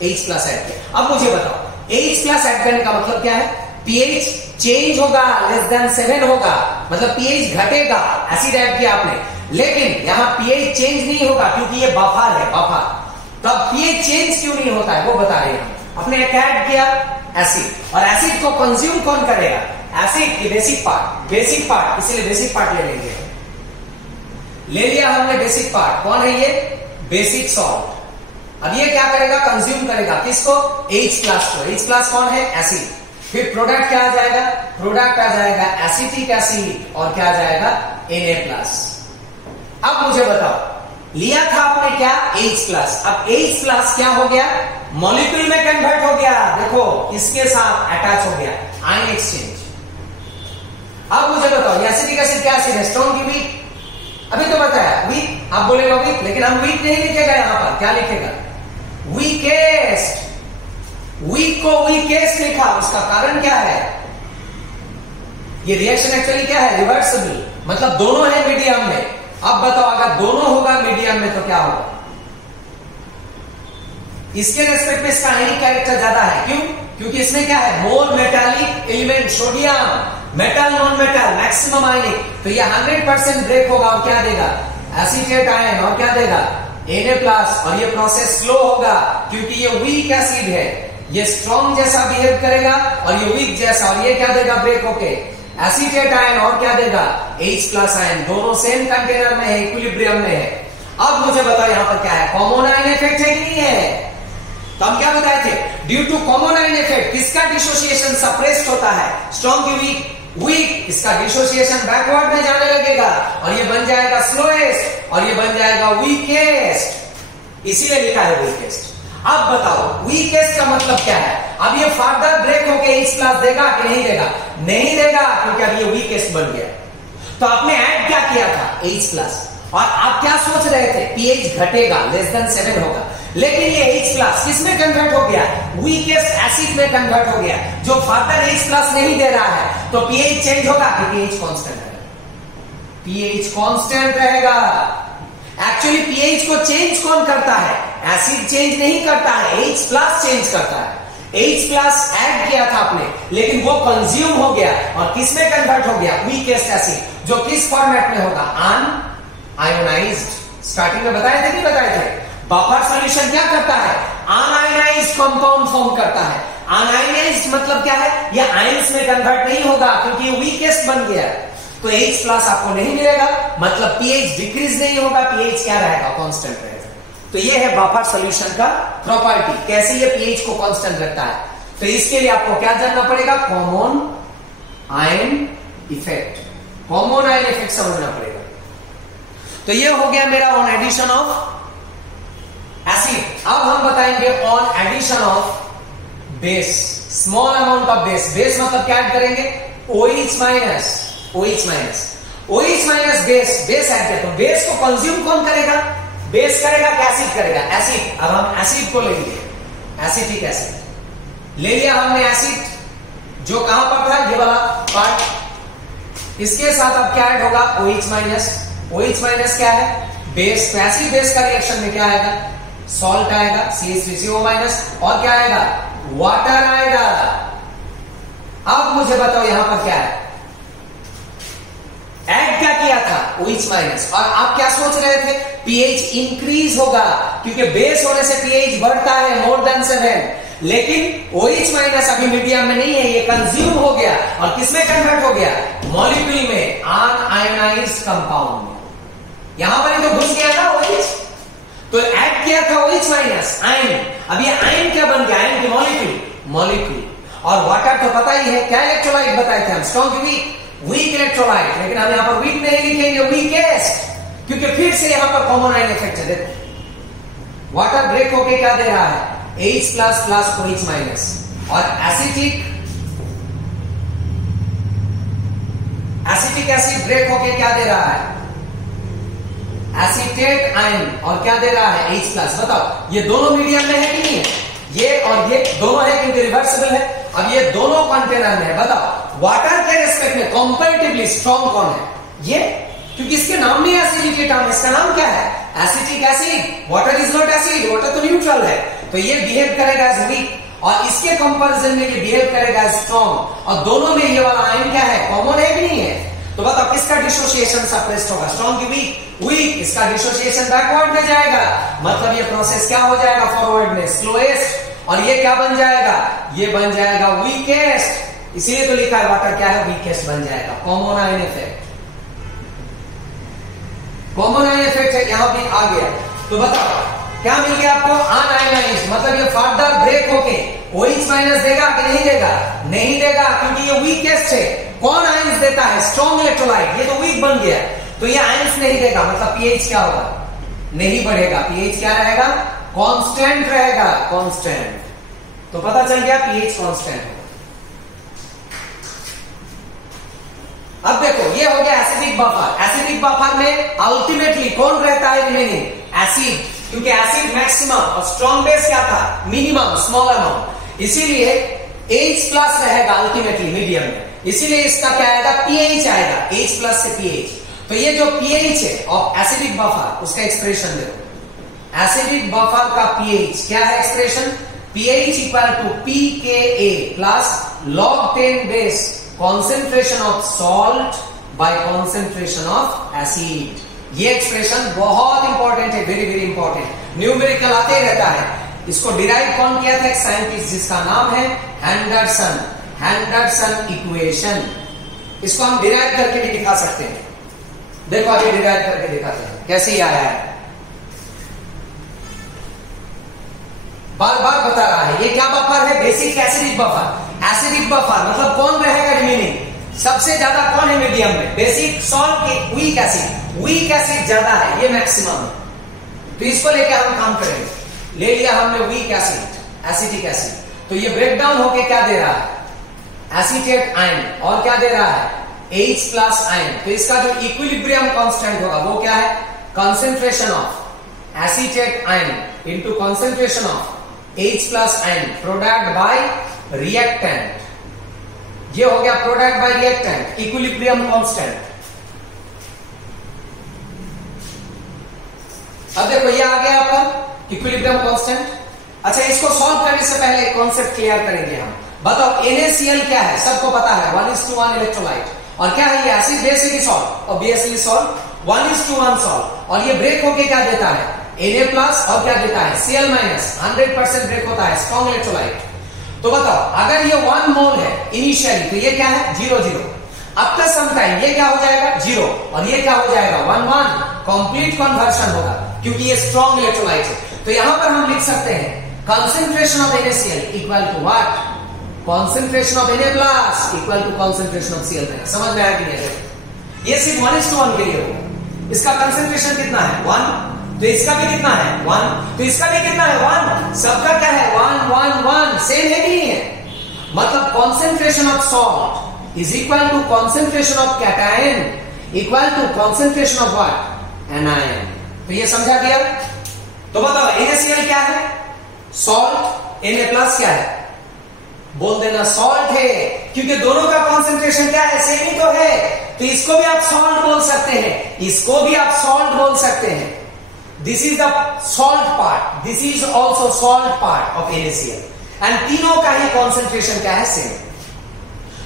H+ ऐड किया। अब मुझे बताओ H+ ऐड करने का मतलब क्या है, पीएच चेंज होगा, <7 होगा, मतलब पीएच घटेगा, एसिड ऐड किया आपने। लेकिन यहां पीएच चेंज नहीं होगा क्योंकि ये बफर है, बफर। तब पीएच चेंज क्यों नहीं होता है वो बता रहे हैं। अपने ऐड किया एसिड, और एसिड को कंज्यूम कौन करेगा, एसिड की बेसिक पार्ट, इसलिए बेसिक पार्ट ले लेंगे। ले लिया हमने बेसिक पार्ट, कौन है ये, बेसिक सॉल्ट। अब ये क्या करेगा, कंज्यूम करेगा किसको, H+ को। H+ कौन है, एसिड। फिर प्रोडक्ट क्या आ जाएगा, प्रोडक्ट आ जाएगा एसिटिक एसिड, और क्या आ जाएगा, Na+। अब मुझे बताओ लिया था आपने क्या, H+। अब H+ क्या हो गया, मॉलिक्यूल में कन्वर्ट हो गया, देखो इसके साथ अटैच हो गया, आयन एक्सचेंज। अब मुझे बताओ एसिटिक एसिड क्या एसिड है, स्ट्रॉन्ग की वीक? अभी तो बताया वीक, आप बोलेगा वीक, लेकिन हम वीक नहीं लिखेगा, यहां पर क्या लिखेगा, वीकेस्ट। वीक को वीकेस्ट लिखा, उसका कारण क्या है, ये रिएक्शन एक्चुअली क्या है, रिवर्सिबल, मतलब दोनों है मीडियम में। अब बताओ अगर दोनों होगा मीडियम में तो क्या होगा, इसके रेस्पेक्ट में इसका आयनिक कैरेक्टर ज्यादा है, क्यों, क्योंकि इसमें क्या है, more metallic element, sodium, metal non metal, maximum ionic, तो ये 100% ब्रेक होगा और क्या देगा, एसीटेट आयन, और क्या देगा, Na+, और ये प्रोसेस स्लो होगा क्योंकि ये वीक एसिड है, ये स्ट्रॉन्ग जैसा बिहेव करेगा और ये वीक जैसा, और ये क्या देगा, ब्रेक होके एसीटेट आयन, और क्या देगा, H+ आयन, दोनों सेम कंटेनर में है, इक्विलिब्रियम में है। अब मुझे बताओ यहां पर क्या है, कॉमन आयन इफेक्ट है कि नहीं है, तो हम क्या बताए थे, due to common ion effect किसका डिसोसिएशन सप्रेस्ड होता है, स्ट्रॉन्ग की वीक, वीक इसका डिसोसिएशन बैकवर्ड में जाने लगेगा और ये बन जाएगा स्लोएस्ट और ये बन जाएगा वीकेस्ट, इसीलिए लिखा है वीकेस्ट। अब बताओ वीकेस्ट का मतलब क्या है, अब ये फर्दर ब्रेक होके H+ देगा कि नहीं देगा, नहीं देगा, क्योंकि अब ये वीकेस्ट बन गया। तो आपने ऐड क्या किया था, H+, और आप क्या सोच रहे थे, pH घटेगा, <7 होगा, लेकिन ये H+ किसमें कन्वर्ट हो गया, वीकेस्ट एसिड में कन्वर्ट हो गया, जो फर्दर H+ नहीं दे रहा है, तो pH चेंज होगा कि pH कांस्टेंट रहेगा, pH कांस्टेंट रहेगा। एक्चुअली pH को चेंज कौन करता है, एसिड चेंज नहीं करता है, H+ चेंज करता है। H+ ऐड किया था आपने, लेकिन वो कंज्यूम हो गया और किसमें कन्वर्ट हो गया, वीकेस्ट एसिड, जो किस फॉर्मेट में होगा, अनआयोनाइज्ड। स्टार्टिंग में बताए थे, नहीं बताए थे, बफर सॉल्यूशन क्या करता है, अनआयोनाइज्ड कंपाउंड फॉर्म करता है। अनआयोनाइज्ड मतलब क्या है, ये आयंस में कन्वर्ट नहीं होगा क्योंकि ये वीकेस्ट बन गया, तो H+ आपको नहीं मिलेगा, मतलब pH डिक्रीज नहीं होगा, pH क्या रहेगा, कांस्टेंट रहेगा। तो ये है बफर सॉल्यूशन का प्रॉपर्टी, कैसे ये pH को कांस्टेंट रखता है। तो इसके लिए आपको क्या जानना पड़ेगा, common ion effect, common ion effect समझना पड़ेगा। तो ये हो गया मेरा ऑन एडिशन ऑफ एसिड। अब हम बताएंगे on addition of base, small amount of base. Base मतलब क्या ऐड करेंगे, OH minus, OH minus, OH minus base, base add किया, तो बेस को कंज्यूम कौन करेगा, बेस करेगा कि एसिड करेगा, एसिड। अब हम एसिड को लेंगे, एसिटिक एसिड ले लिया हमने, एसिड जो कहां पर था, ये वाला पार्ट, इसके साथ अब क्या ऐड होगा, OH माइनस। OH माइनस क्या है, बेस, तो एसिड बेस का रिएक्शन में क्या आएगा, सॉल्ट आएगा, CH3CO माइनस, और क्या आएगा, वाटर आएगा। अब मुझे बताओ यहां पर क्या है, ऐड क्या किया था, OH माइनस, और आप क्या सोच रहे थे, pH इंक्रीज होगा क्योंकि बेस होने से pH बढ़ता है मोर देन 7, लेकिन OH माइनस अभी मीडियम में नहीं है, ये कंज्यूम हो गया और किसमें कन्वर्ट हो गया, मॉलिक्यूल में, अनआयोनाइज्ड कंपाउंड में। यहां पर तो घुस गया था OH, तो ऐड किया था OH माइनस आयन। अब ये आयन क्या बन गया, आयन की मॉलिक्यूल, मॉलिक्यूल, और वाटर तो पता ही है क्या इलेक्ट्रोलाइट बताए थे हम, स्ट्रॉन्ग वीक, वीक इलेक्ट्रोलाइट, लेकिन हम यहां पर वीक नहीं लिखेंगे, वीकेस्ट, क्योंकि फिर से यहां पर कॉमन आयन इफेक्ट है। देखो वाटर ब्रेक होके क्या दे रहा है, H+ प्लस OH माइनस, और एसिटिक एसिड ब्रेक होके क्या दे रहा है, एसीटेट आयन, और क्या दे रहा है, H+। बताओ ये दोनों मीडियम में है कि नहीं है, ये और ये दोनों है क्योंकि रिवर्सिबल है। अब ये दोनों कंटेनर में है, बताओ वाटर के रेस्पेक्ट में कंपैरेटिवली स्ट्रॉन्ग कौन है, ये, क्योंकि इसके नाम नहीं है एसिडिक आयन, इसका नाम क्या है, acetic acid. Water is not acid, water तो न्यूट्रल है, तो ये बिहेव करेगा एज वीक, और इसके कंपैरिजन में ये बिहेव करेगा एज स्ट्रॉन्ग, और दोनों में ये वाला आयन क्या है, कॉमन है कि नहीं है। तो बताओ किसका डिसोसिएशन सप्रेस्ड होगा, स्ट्रॉन्ग की वीक, वीक, इसका डिसोसिएशन बैकवर्ड में जाएगा, मतलब ये प्रोसेस क्या हो जाएगा, फॉरवर्ड में, स्लोएस्ट, और ये क्या बन जाएगा, ये बन जाएगा वीकेस्ट। इसीलिए तो लिखा है वाटर क्या है, वीकेस्ट बन जाएगा, common ion effect, common ion effect है, यहां भी आ गया। तो बताओ क्या मिल गया आपको, अनआयोनाइज्ड, मतलब ये फर्दर ब्रेक होके OH माइनस देगा कि नहीं देगा, नहीं देगा, क्योंकि ये वीकेस्ट है। कौन आयंस देता है, स्ट्रॉन्ग इलेक्ट्रोलाइट, ये तो वीक बन गया, तो ये आयंस नहीं देगा, मतलब pH क्या होगा, नहीं बढ़ेगा, पीएच क्या रहेगा, कांस्टेंट रहेगा, कांस्टेंट। तो पता चल गया पीएच कांस्टेंट है। अब देखो ये हो गया एसिडिक बफर। एसिडिक बफर में अल्टीमेटली कौन रहता है रिमेनिंग, एसिड, क्योंकि एसिड मैक्सिमम और स्ट्रॉन्ग बेस क्या था, मिनिमम, स्मॉल अमाउंट, इसीलिए H प्लस रहेगा अल्टीमेटली मीडियम में, इसीलिए इसका क्या आएगा, पीएच आएगा, H प्लस से पीएच। तो ये जो पीएच है ऑफ एसिडिक बफर उसका एक्सप्रेशन देखो, एसिडिक बफर का पीएच क्या है expression, pH equal to pKa plus log 10 base concentration of salt by concentration of acid. ये एक्सप्रेशन बहुत इंपॉर्टेंट है, वेरी वेरी इंपॉर्टेंट, न्यूमेरिकल आते ही रहता है। इसको डिराइव कौन किया था, एक साइंटिस्ट जिसका नाम है हैंडरसन, हैंडरसन इक्वेशन। इसको हम डिराइव करके भी दिखा सकते हैं। देखो अभी डिराइव करके दिखाते हैं कैसे ही आया है, बार बार बता रहा है। ये क्या बफर है, basic acidic buffer. Acidic buffer मतलब कौन रहेगा रिमेनिंग, सबसे ज्यादा कौन है मीडियम में, बेसिक, सॉल्ट के वीक एसिड, वीक एसिड ज्यादा है, ये मैक्सिमम है। तो इसको लेकर हम काम करेंगे। ले लिया हमने वीक एसिड, एसिडिक एसिड, तो ये ब्रेक डाउन होके क्या दे रहा है, एसीटेट आयन, और क्या दे रहा है, H प्लस आयन। तो इसका जो इक्विलिब्रियम कांस्टेंट होगा वो क्या है, concentration of acetate ion into concentration of H plus ion product bye reactant. ये हो गया product bye reactant, equilibrium constant. अब देखो ये आ गया आपका इक्विलिब्रियम कांस्टेंट। अच्छा इसको सॉल्व करने से पहले कॉन्सेप्ट क्लियर करेंगे हम। बताओ NaCl क्या है, सबको पता है 1:1 इलेक्ट्रोलाइट, और क्या है ये acid basically salt, obviously salt, 1:1 salt, और ये ब्रेक होके क्या देता है, Na प्लस, और क्या देता है Cl माइनस, 100% ब्रेक होता है, स्ट्रॉन्ग इलेक्ट्रोलाइट। तो बताओ अगर ये 1 मोल है इनिशियली, तो ये क्या है 0,0, आफ्टर सम टाइम ये क्या हो जाएगा 0, और ये क्या हो जाएगा 1,1, कंप्लीट कन्वर्शन होगा क्योंकि ये स्ट्रॉन्ग इलेक्ट्रोलाइट है। तो यहां पर हम लिख सकते हैं concentration of NaCl equal to what, concentration of Na plus equal to concentration of Cl minus. समझ में आया कि नहीं, ये सिर्फ 1:1 के लिए होगा। इसका कंसेंट्रेशन कितना है 1, तो इसका भी कितना है 1, तो इसका भी कितना है 1, सबका क्या है 1 1 1, सेम है कि नहीं है। मतलब concentration of salt is equal to concentration of cation equal to concentration of what, anion. तो ये समझा गया। तो बताओ NaCl क्या है, सॉल्ट, Na प्लस क्या है, बोल देना सॉल्ट है, क्योंकि दोनों का कंसेंट्रेशन क्या है, सेम ही तो है। तो इसको भी आप सॉल्ट बोल सकते हैं, इसको भी आप सॉल्ट बोल सकते हैं। This is the salt part, this is also salt part of NaCl, and तीनों का ही कॉन्सेंट्रेशन क्या है, सेम।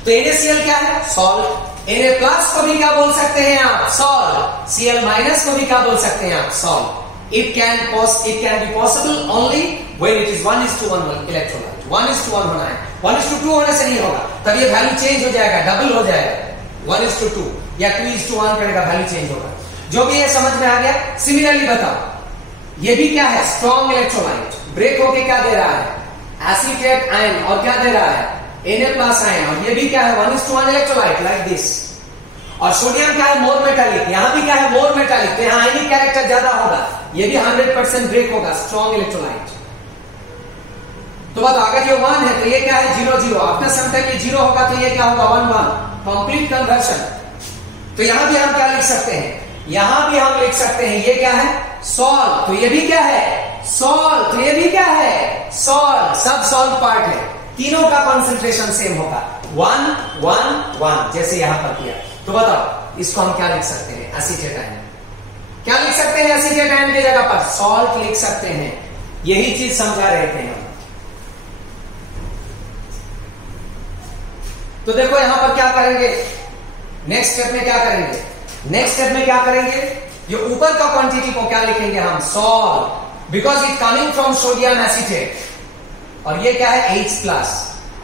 तो NaCl क्या है, सॉल्ट। Na प्लस को भी क्या बोल सकते हैं आप, सॉल्ट। Cl माइनस को भी क्या बोल सकते हैं आप, salt. It can be possible only when it is 1:1 electrolyte, 1:1 होना है, 1:2 होने से नहीं होगा, तब ये वैल्यू चेंज हो जाएगा, डबल हो जाएगा, 1:2 या 2:1 करेगा, वैल्यू चेंज होगा। जो भी है समझ में आ गया। सिमिलरली बताओ ये भी क्या है, स्ट्रॉन्ग इलेक्ट्रोलाइट, ब्रेक होके क्या दे रहा है, एसीटेट आयन, और क्या दे रहा है Na प्लस आयन, और ये भी क्या है 1:1 इलेक्ट्रोलाइट लाइक दिस। और सोडियम क्या है, मोर मेटालिक, यहां भी क्या है मोर मेटालिक, तो यहां आयनिक कैरेक्टर ज्यादा होगा, ये भी 100% ब्रेक होगा, स्ट्रॉन्ग इलेक्ट्रोलाइट। तो बताओ अगर ये 1 है तो ये क्या है 0,0, आफ्टर सम टाइम ये 0 होगा तो ये क्या होगा 1,1, कंप्लीट कन्वर्शन। तो यहां भी हम क्या लिख सकते हैं, यहां भी हम लिख सकते हैं ये क्या है सॉल्ट, तो ये भी क्या है सॉल्ट, तो ये भी क्या है सॉल्ट, सब सॉल्ट पार्ट है, तीनों का कंसंट्रेशन सेम होगा 1 1 1, जैसे यहां पर किया। तो बताओ इसको हम क्या लिख सकते हैं, एसीटेट आयन। क्या लिख सकते हैं एसीटेट आयन की जगह पर, सॉल्ट लिख सकते हैं। यही चीज समझा रहे थे हम। तो देखो यहां पर क्या करेंगे, नेक्स्ट स्टेप में क्या करेंगे, नेक्स्ट स्टेप में क्या करेंगे, ये ऊपर का क्वांटिटी को क्या लिखेंगे हम, salt, because it coming from sodium acetate, और ये क्या है H प्लस,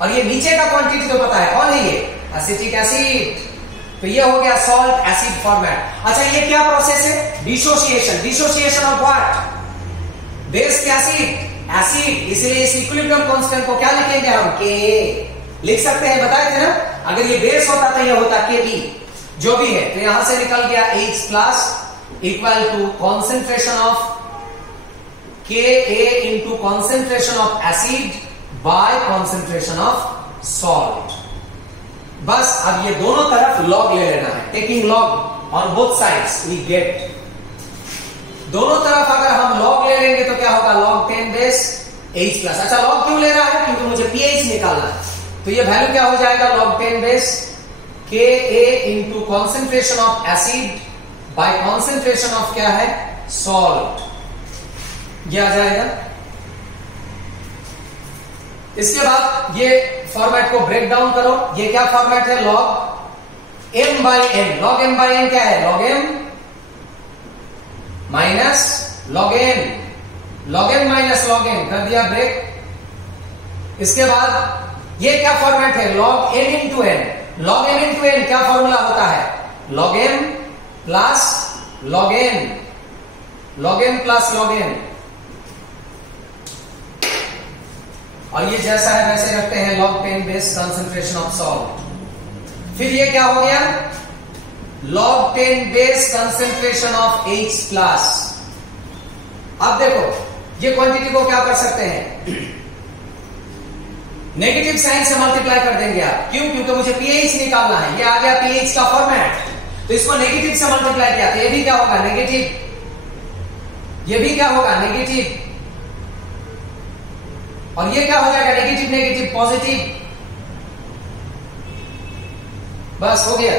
और ये नीचे का क्वांटिटी तो पता है कौन है, ये एसिटिक एसिड। तो ये हो गया सॉल्ट एसिड फॉर्मेट। अच्छा ये क्या प्रोसेस है, dissociation, dissociation of what, base के एसिड, एसिड, इसलिए इस इक्विलिब्रियम कांस्टेंट को क्या लिखेंगे हम, Ka लिख सकते हैं, बताए थे ना। अगर ये बेस होता तो ये होता Kb, जो भी है, तो यहां से निकल गया H plus, equal to concentration of Ka into concentration of acid by concentration of salt. बस अब ये दोनों तरफ log ले लेना है, taking log on both sides we get. दोनों तरफ अगर हम log ले लेंगे तो क्या होगा, log 10 base H plus. अच्छा log क्यों ले रहा है, क्योंकि मुझे pH निकालना है, तो ये वैल्यू क्या हो जाएगा, log 10 base Ka into concentration of acid by concentration of क्या है, salt. ये आ जाएगा. इसके बाद ये फॉर्मेट को ब्रेक डाउन करो. ये क्या फॉर्मेट है, log m by n. log m by n क्या है, log m minus log n. log m minus log n कर दिया ब्रेक. इसके बाद ये क्या फॉर्मेट है, log n into n. log m into n क्या फॉर्मूला होता है, log m plus log n. log m plus log n. और ये जैसा है वैसे रखते हैं, log 10 base concentration of salt. फिर ये क्या हो गया, log 10 base concentration of H plus. अब देखो ये क्वांटिटी को क्या कर सकते हैं, नेगेटिव साइन से मल्टीप्लाई कर देंगे आप. क्यों, क्योंकि मुझे pH निकालना है. ये आ गया pH का फॉर्मेट, तो इसको नेगेटिव से मल्टीप्लाई किया तो ये भी क्या होगा, नेगेटिव. ये भी क्या होगा, नेगेटिव. और ये क्या हो जाएगा, नेगेटिव नेगेटिव पॉजिटिव. बस हो गया.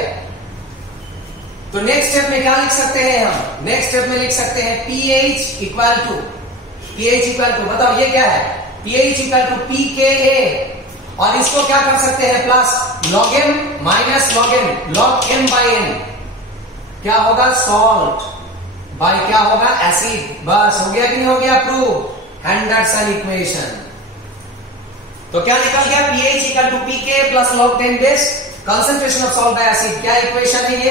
तो नेक्स्ट स्टेप में क्या लिख सकते हैं हम, नेक्स्ट स्टेप में लिख सकते हैं pH इक्वल टू, बताओ ये क्या है, pH इक्वल टू pKa. और इसको क्या कर सकते हैं, plus log m minus log n, log m by n क्या होगा, सॉल्ट बाय क्या होगा, एसिड. बस हो गया कि नहीं हो गया, प्रूव. Henderson equation. तो क्या निकल गया, pH equal to pK plus log 10 base concentration of salt by acid. क्या इक्वेशन है ये,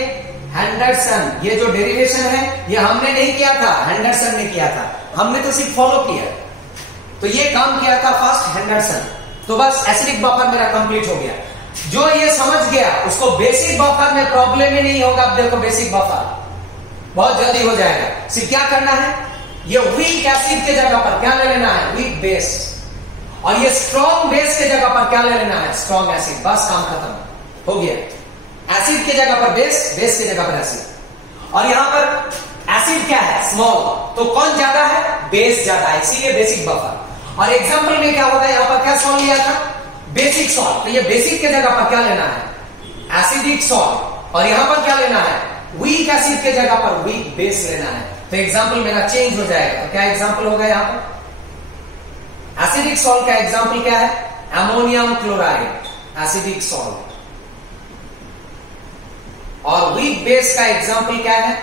हेंडरसन. ये जो डेरिवेशन है ये हमने नहीं किया था, हेंडरसन ने किया था. हमने तो सिर्फ फॉलो किया. तो ये काम किया था फर्स्ट हेंडरसन. तो बस एसिडिक बफर मेरा कंप्लीट हो गया. जो ये समझ गया उसको बेसिक बफर में प्रॉब्लम ही नहीं होगा. अब देखो बेसिक बफर बहुत जल्दी हो जाएगा. सिर्फ क्या करना है, ये वीक एसिड के जगह पर क्या ले लेना है, वीक बेस. और ये स्ट्रॉन्ग बेस के जगह पर क्या ले लेना है, स्ट्रॉन्ग एसिड. बस काम खत्म हो गया. एसिड के जगह पर बेस, बेस के जगह पर एसिड. और यहां पर एसिड क्या है, स्मॉल. तो कौन ज्यादा है, बेस ज्यादा है, इसीलिए बेसिक बफर. और एग्जांपल में क्या होगा, यहां पर क्या सॉल्ट लिया था, बेसिक सॉल्ट. तो ये बेसिक के जगह पर क्या लेना है, एसिडिक सॉल्ट. और यहां पर क्या लेना है, वीक एसिड के जगह पर वीक बेस लेना है. तो एग्जांपल मेरा चेंज हो जाएगा. तो क्या एग्जांपल होगा यहां पर, एसिडिक सॉल्ट का एग्जांपल क्या है, अमोनियम क्लोराइड, एसिडिक सॉल्ट. और वीक बेस का एग्जांपल क्या है,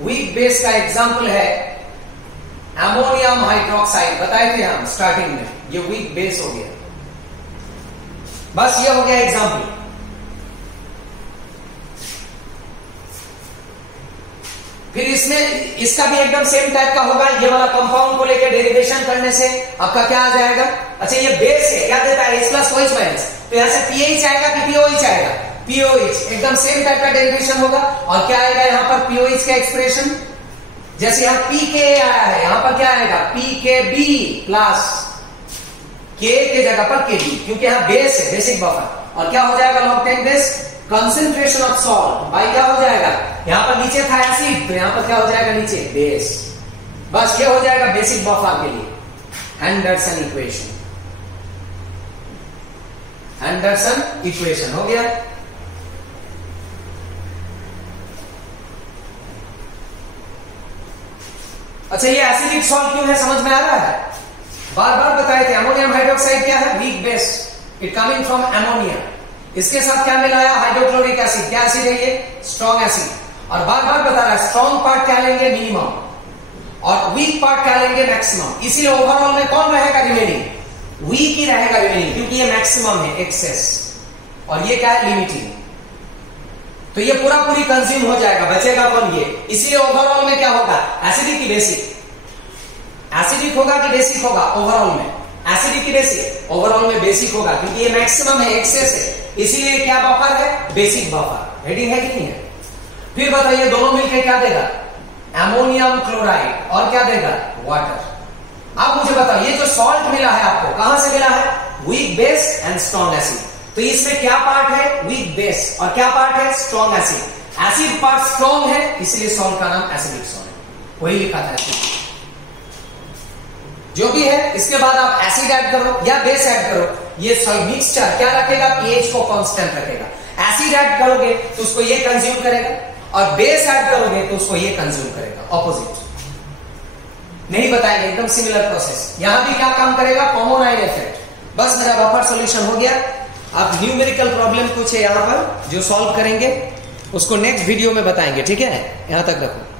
वीक बेस का एग्जांपल है अमोनियम हाइड्रोक्साइड. बताए थे हम स्टार्टिंग में, ये वीक बेस हो गया. बस ये हो गया एग्जांपल. फिर इसमें इसका भी एकदम सेम टाइप का होगा. ये वाला कंपाउंड को लेकर डेरिवेशन करने से आपका क्या आ जाएगा, अच्छा ये बेस है, क्या देता है, H प्लस OH माइनस. तो यहां से pH आएगा कि pOH आएगा, pOH. एकदम सेम टाइप का डेरिवेशन होगा. और क्या आएगा यहां पर, pOH का एक्सप्रेशन. जैसे यहां pKa आया है, यहां पर क्या आएगा, pKb प्लस K के जगह पर Kb, क्योंकि यहां बेस है, बेसिक बफर. और क्या हो जाएगा, log 10 base concentration of salt by क्या हो जाएगा, यहां पर नीचे था एसिड, तो यहां पर क्या हो जाएगा, नीचे बेस. बस ये हो जाएगा बेसिक बफर के लिए हेंडरसन इक्वेशन. हेंडरसन इक्वेशन हो गया. अच्छा ये एसिडिक सॉल्ट क्यों है, समझ में आ रहा है. बार बार बताए थे, अमोनियम हाइड्रोक्साइड क्या है, weak base, it coming from ammonia. इसके साथ क्या मिलाया, हाइड्रोक्लोरिक एसिड. क्या एसिड है ये, स्ट्रॉन्ग एसिड. और बार बार बता रहा है, स्ट्रॉन्ग पार्ट क्या लेंगे, मिनिमम, और वीक पार्ट क्या लेंगे, मैक्सिमम. इसीलिए ओवरऑल में कौन रहेगा रिमेनिंग, वीक ही रहेगा रिमेनिंग, क्योंकि ये मैक्सिमम है, एक्सेस. और ये क्या है, लिमिटिंग. तो ये पूरा पूरी कंज्यूम हो जाएगा, बचेगा कौन, ये. इसलिए ओवरऑल में क्या होगा, एसिडिक की बेसिक, एसिडिक होगा कि बेसिक होगा, ओवरऑल में एसिडिक की बेसिक, ओवरऑल में बेसिक होगा, क्योंकि ये मैक्सिमम है, एक्सेस है. इसीलिए क्या बफर है, बेसिक बफर. हेडिंग है कि नहीं है. फिर बताइए दोनों मिलकर क्या देगा, अमोनियम क्लोराइड और क्या देगा, वाटर। अब मुझे बताओ ये जो सॉल्ट मिला है आपको कहां से मिला है, weak base and strong acid. तो इसमें क्या पार्ट है, वीक बेस, और क्या पार्ट है, strong acid. Acid part strong है इसलिए सॉल्ट का नाम एसिडिक सॉल्ट है, वही लिखा था एसिड। जो भी है इसके बाद आप एसिड ऐड करो या बेस ऐड करो, ये मिक्सचर क्या रखेगा, पीएच को कांस्टेंट रखेगा। एसिड ऐड करोगे तो उसको ये कंज्यूम करेगा, और बेस ऐड करोगे तो उसको ये कंज्यूम करेगा, ऑपोजिट नहीं बताएंगे, एकदम सिमिलर प्रोसेस। यहां भी क्या काम करेगा, कॉमन आयन इफेक्ट। बस मेरा बफर सॉल्यूशन हो गया। अब न्यूमेरिकल प्रॉब्लम कुछ है यहां पर जो सॉल्व करेंगे, उसको नेक्स्ट वीडियो में बताएंगे, ठीक है। यहां तक रखो।